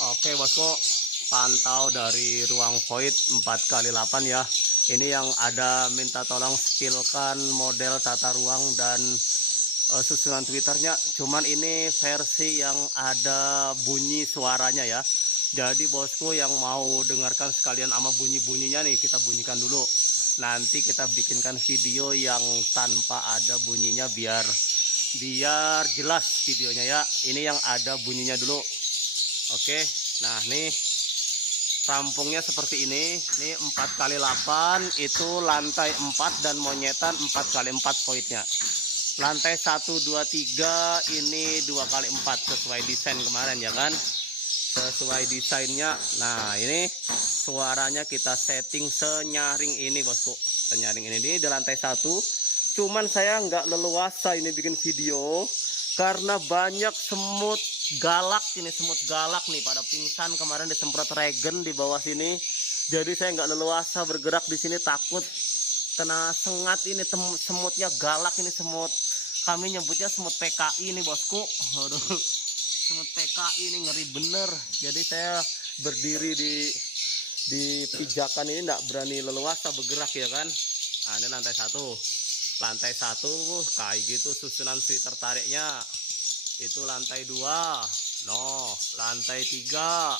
Oke bosku, pantau dari ruang void 4x8 ya. Ini yang ada minta tolong spillkan model tata ruang dan susunan twitternya. Cuman ini versi yang ada bunyi suaranya ya. Jadi bosku yang mau dengarkan sekalian sama bunyi-bunyinya nih, kita bunyikan dulu. Nanti kita bikinkan video yang tanpa ada bunyinya biar jelas videonya ya. Ini yang ada bunyinya dulu. Oke, nah nih rampungnya seperti ini. Ini 4x8 itu lantai 4 dan monyetan 4x4 voidnya. Lantai 1, 2, 3 ini 2x4 sesuai desain kemarin ya kan. Sesuai desainnya. Nah ini suaranya kita setting senyaring ini bosku. Senyaring ini di lantai 1. Cuman saya nggak leluasa ini bikin video karena banyak semut galak. Ini semut galak nih pada pingsan kemarin disemprot regen di bawah sini. Jadi saya nggak leluasa bergerak di sini, takut kena sengat. Ini semutnya galak, ini semut, kami nyebutnya semut PKI ini bosku. Aduh, semut PKI ini ngeri bener. Jadi saya berdiri di pijakan ini nggak berani leluasa bergerak ya kan. Nah ini lantai 1. Lantai 1 kayak gitu susunan si tertariknya. Itu lantai 2. No, lantai 3.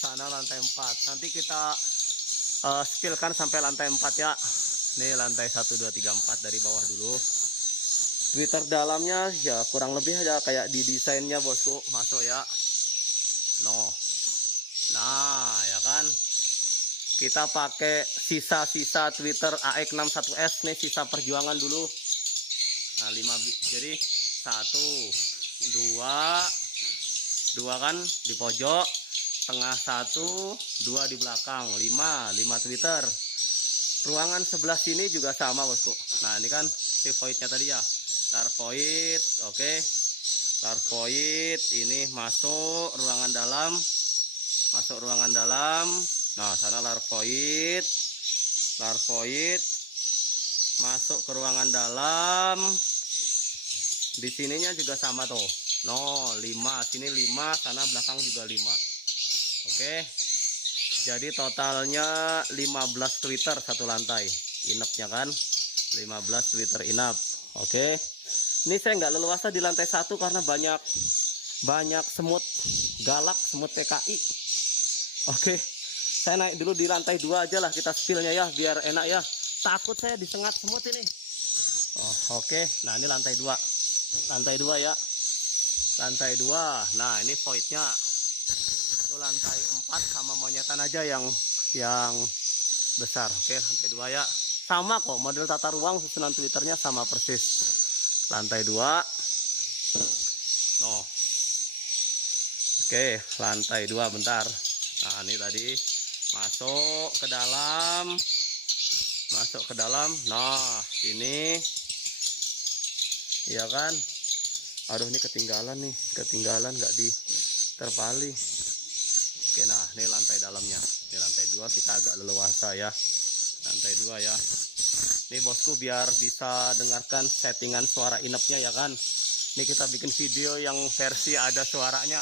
Sana lantai 4. Nanti kita spillkan sampai lantai 4 ya. Nih lantai 1, 2, 3, 4 dari bawah dulu. Twitter dalamnya ya kurang lebih aja kayak di desainnya bosku, masuk ya. No. Nah, ya kan. Kita pakai sisa-sisa Twitter AX61S nih, sisa perjuangan dulu. Nah, 5 jadi 1, 2 kan di pojok, tengah 1, 2 di belakang, 5 Twitter. Ruangan sebelah sini juga sama bosku. Nah, ini kan si voidnya tadi ya. Larvoid, oke. Larvoid ini masuk ruangan dalam. Masuk ruangan dalam. Nah, sana larvoid masuk ke ruangan dalam. Di sininya juga sama tuh. No, 5, sini 5, sana belakang juga 5. Oke. Jadi totalnya 15 Twitter satu lantai. Inapnya kan 15 Twitter inap. Oke. Ini saya nggak leluasa di lantai 1 karena banyak semut galak, semut PKI. Oke. Saya naik dulu di lantai 2 aja lah, kita spillnya ya biar enak ya. Takut saya disengat semut ini. Oh, oke. Nah, ini lantai 2. Lantai 2 ya. Lantai 2. Nah, ini voidnya. Itu lantai 4 sama monyetan aja yang besar. Oke, lantai 2 ya. Sama kok, model tata ruang susunan twitternya sama persis. Lantai 2. No. Oke, lantai 2 bentar. Nah, ini tadi masuk ke dalam. Nah, sini iya kan. Aduh, ini ketinggalan nggak diterpali. Oke, nah ini lantai dalamnya. Ini lantai 2 kita agak leluasa ya. Lantai 2 ya. Ini bosku biar bisa dengarkan settingan suara inapnya ya kan. Ini kita bikin video yang versi ada suaranya.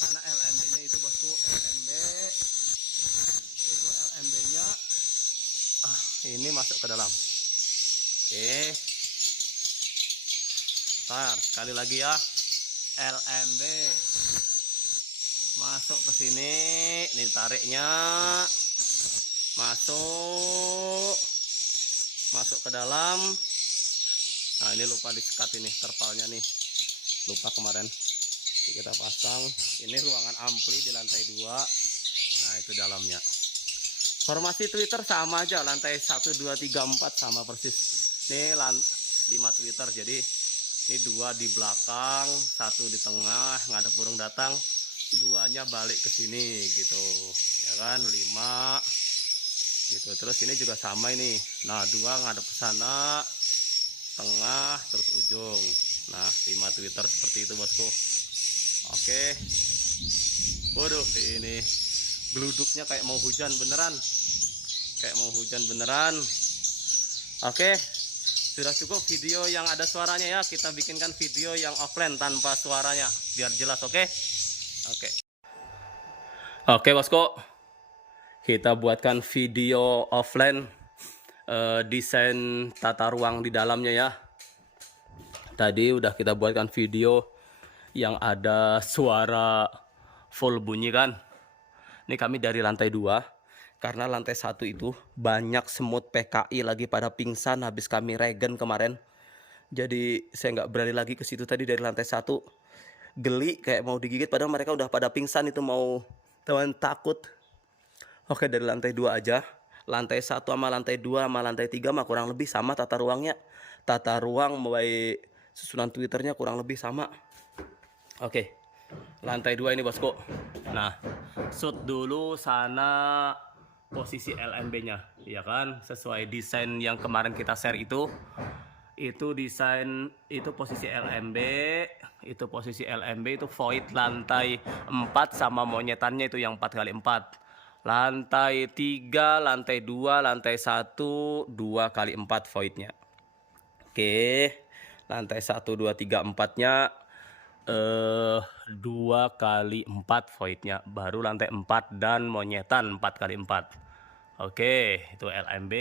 Karena LMB-nya itu bosku, LMB-nya ini masuk ke dalam. Oke. Bentar, sekali lagi ya. LMB masuk ke sini. Ini tariknya. Masuk ke dalam. Nah, ini lupa disekat ini terpalnya nih. Lupa kemarin. Jadi kita pasang. Ini ruangan ampli di lantai 2. Nah, itu dalamnya. Formasi Twitter sama aja, lantai 1, 2, 3, 4 sama persis. Ini 5 Twitter, jadi ini 2 di belakang, 1 di tengah, ngadep burung datang, 2-nya balik ke sini gitu. Ya kan, 5 gitu. Terus ini juga sama ini. Nah, 2 ngadep ke sana, tengah, terus ujung. Nah, 5 Twitter seperti itu bosku. Oke. Waduh, ini geluduknya kayak mau hujan beneran. Oke, sudah cukup video yang ada suaranya ya. Kita bikinkan video yang offline tanpa suaranya biar jelas. Oke. Oke bosku, kita buatkan video offline desain tata ruang di dalamnya ya. Tadi udah kita buatkan video yang ada suara full bunyi kan. Ini kami dari lantai 2, karena lantai 1 itu banyak semut PKI lagi pada pingsan habis kami regen kemarin. Jadi saya nggak berani lagi ke situ tadi dari lantai 1. Geli kayak mau digigit padahal mereka udah pada pingsan itu mau teman takut. Oke, dari lantai 2 aja. Lantai 1 sama lantai 2 sama lantai 3 mah kurang lebih sama tata ruangnya. Tata ruang mulai susunan Twitternya kurang lebih sama. Oke. Lantai 2 ini bosku. Nah, shoot dulu sana posisi LMB-nya, ya kan? Sesuai desain yang kemarin kita share itu. Itu desain, itu posisi LMB, itu posisi LMB itu void lantai 4 sama monyetannya itu yang 4x4. Lantai 3, lantai 2, lantai 1, 2x4 voidnya. Oke. Lantai 1, 2, 3, 4-nya 2x4 voidnya, baru lantai 4 dan monyetan 4x4. Oke, itu LMB.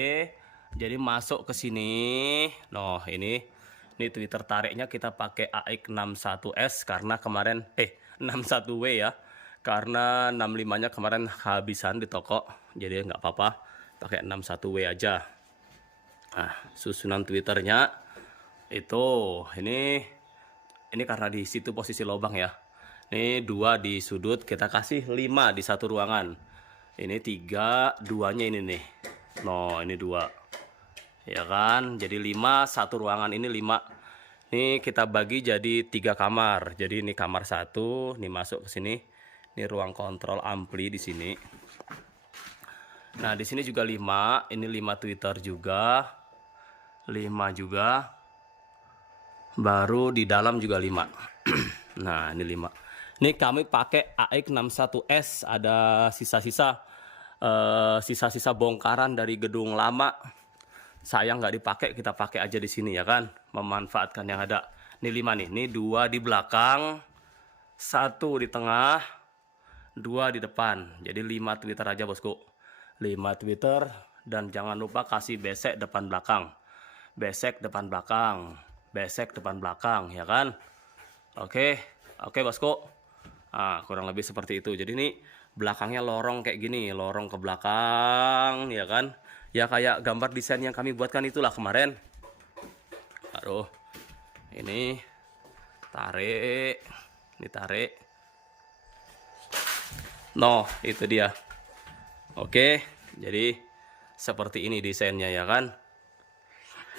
Jadi masuk ke sini. Noh, ini Twitter tariknya kita pakai AX61S karena kemarin 61W ya. Karena 65-nya kemarin habisan di toko. Jadi nggak apa-apa, pakai 61W aja. Nah, susunan Twitternya itu ini karena di situ posisi lubang ya. Ini 2 di sudut, kita kasih 5 di satu ruangan. Ini 3, 2-nya ini nih. No, ini 2. Ya kan? Jadi 5, satu ruangan ini 5. Ini kita bagi jadi 3 kamar. Jadi ini kamar 1, ini masuk ke sini. Ini ruang kontrol ampli di sini. Nah, di sini juga 5, ini 5 Twitter juga. 5 juga. Baru di dalam juga 5. Nah, ini 5. Ini kami pakai AX61S, ada sisa-sisa bongkaran dari gedung lama. Sayang nggak dipakai, kita pakai aja di sini ya kan, memanfaatkan yang ada. Ini 5 nih, ini 2 di belakang, 1 di tengah, 2 di depan. Jadi 5 Twitter aja bosku. 5 Twitter, dan jangan lupa kasih besek depan belakang. Besek depan belakang. Besek depan belakang ya kan. Oke bosku. Nah, kurang lebih seperti itu. Jadi ini belakangnya lorong kayak gini, lorong ke belakang ya kan. Ya kayak gambar desain yang kami buatkan itulah kemarin. Aduh, ini tarik, ini tarik. No, itu dia. Oke, jadi seperti ini desainnya ya kan.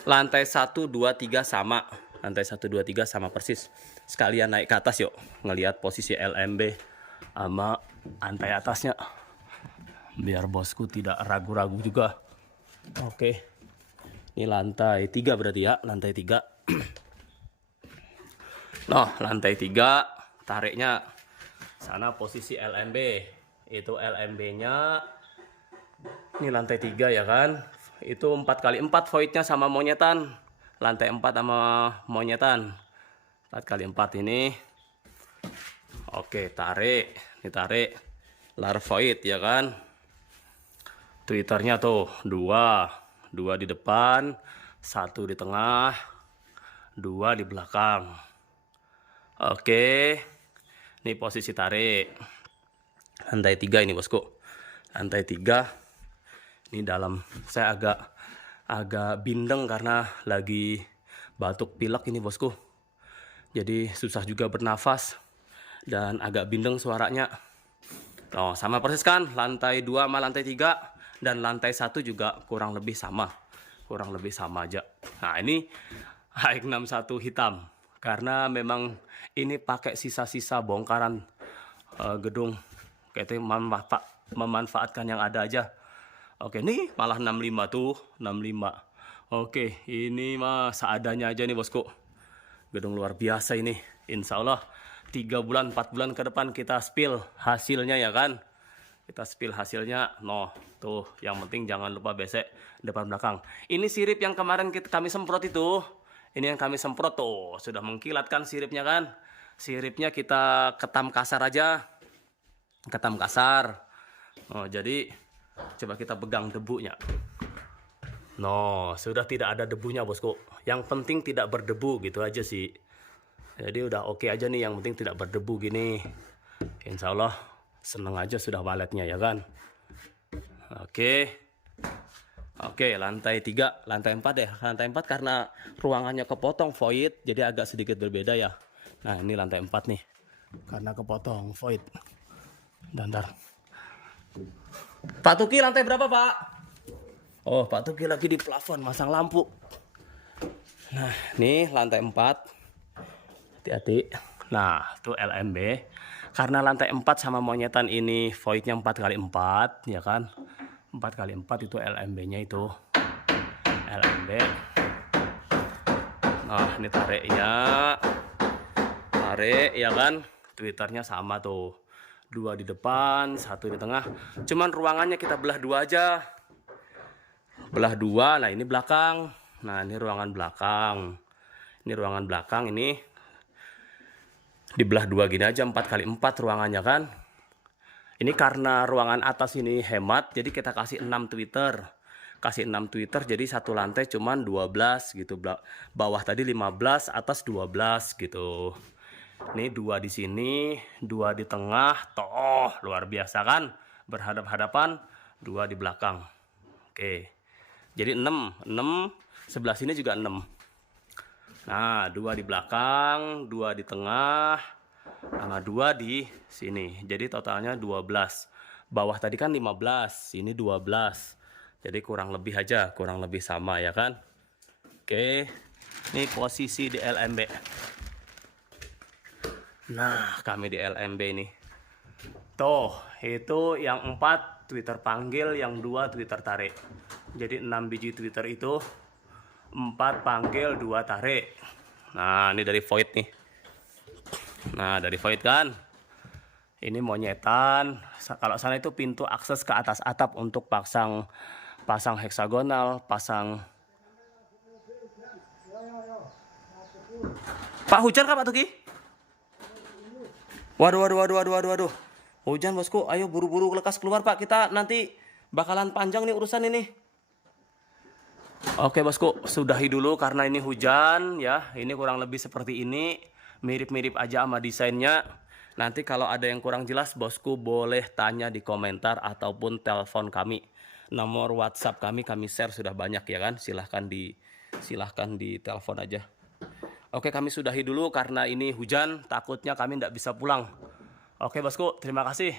Lantai 1, 2, 3 sama. Lantai 1, 2, 3 sama persis. Sekalian naik ke atas yuk. Ngelihat posisi LMB sama lantai atasnya. Biar bosku tidak ragu-ragu juga. Oke. Ini lantai 3 berarti ya. Lantai 3. Noh, lantai 3. Tariknya. Sana posisi LMB. Itu LMB-nya. Ini lantai 3 ya kan. Itu 4x4 voidnya sama monyetan. Lantai 4 sama monyetan. 4x4 ini. Oke, tarik. Ini tarik. Lar void ya kan. Twitternya tuh 2. 2 di depan, 1 di tengah, 2 di belakang. Oke. Ini posisi tarik. Lantai 3 ini bosku. Lantai 3. Ini dalam, saya agak bindeng karena lagi batuk pilek ini bosku. Jadi susah juga bernafas dan agak bindeng suaranya. Oh, sama persis kan, lantai 2 sama lantai 3 dan lantai 1 juga kurang lebih sama. Kurang lebih sama aja. Nah, ini AX61 hitam karena memang ini pakai sisa-sisa bongkaran gedung. Kayak itu memanfaatkan yang ada aja. Oke, nih malah 65 tuh, 65. Oke, ini mah seadanya aja nih bosku. Gedung luar biasa ini. Insya Allah 3 bulan, 4 bulan ke depan kita spill hasilnya ya kan. Kita spill hasilnya. Noh, tuh yang penting jangan lupa besek depan belakang. Ini sirip yang kemarin kami semprot itu. Ini yang kami semprot tuh, sudah mengkilat kan siripnya kan. Siripnya kita ketam kasar aja. ketam kasar. Oh, jadi coba kita pegang debunya. No, sudah tidak ada debunya bosku. Yang penting tidak berdebu gitu aja sih. Jadi udah oke aja nih, yang penting tidak berdebu gini. Insya Allah seneng aja sudah waletnya ya kan. Oke. Oke, lantai 3, lantai 4 ya. Lantai 4 karena ruangannya kepotong void, jadi agak sedikit berbeda ya. Nah, ini lantai 4 nih. Karena kepotong void. Bentar. Pak Tuki lantai berapa, Pak? Oh, Pak Tuki lagi di plafon masang lampu. Nah, ini lantai 4. Hati-hati. Nah, itu LMB. Karena lantai 4 sama monyetan ini voidnya 4x4, ya kan? 4x4 itu LMB-nya itu. LMB. Nah, ini tariknya. Tarik, ya kan? Twitternya sama tuh. 2 di depan, 1 di tengah. Cuman ruangannya kita belah 2 aja. Belah 2, nah ini belakang. Nah, ini ruangan belakang. Ini ruangan belakang, ini dibelah 2 gini aja, 4x4 ruangannya kan. Ini karena ruangan atas ini hemat, jadi kita kasih 6 Twitter. Kasih 6 Twitter, jadi satu lantai cuman 12 gitu. Bawah tadi 15, atas 12 gitu. Ini 2 di sini, 2 di tengah. Toh, luar biasa kan? Berhadap-hadapan, 2 di belakang. Oke. Jadi 6, sebelah sini juga 6. Nah, 2 di belakang, 2 di tengah, sama 2 di sini. Jadi totalnya 12. Bawah tadi kan 15, ini 12. Jadi kurang lebih aja, kurang lebih sama ya kan. Oke, ini posisi di LMB. Nah, kami di LMB ini. Tuh, itu yang 4 Twitter panggil, yang 2 Twitter tarik. Jadi 6 biji Twitter itu 4 panggil, 2 tarik. Nah, ini dari void nih. Nah, dari void kan. Ini monyetan. Kalau sana itu pintu akses ke atas atap untuk pasang heksagonal, pasang. Pak, hujan kah Pak Tuki? Waduh. Hujan bosku, ayo buru-buru lekas keluar Pak. Kita nanti bakalan panjang nih urusan ini. Oke bosku, sudahi dulu karena ini hujan ya. Ini kurang lebih seperti ini. Mirip-mirip aja sama desainnya. Nanti kalau ada yang kurang jelas bosku boleh tanya di komentar ataupun telepon kami. Nomor WhatsApp kami share sudah banyak ya kan. Silahkan di telepon aja. Oke, kami sudahi dulu karena ini hujan. Takutnya kami tidak bisa pulang. Oke bosku, terima kasih.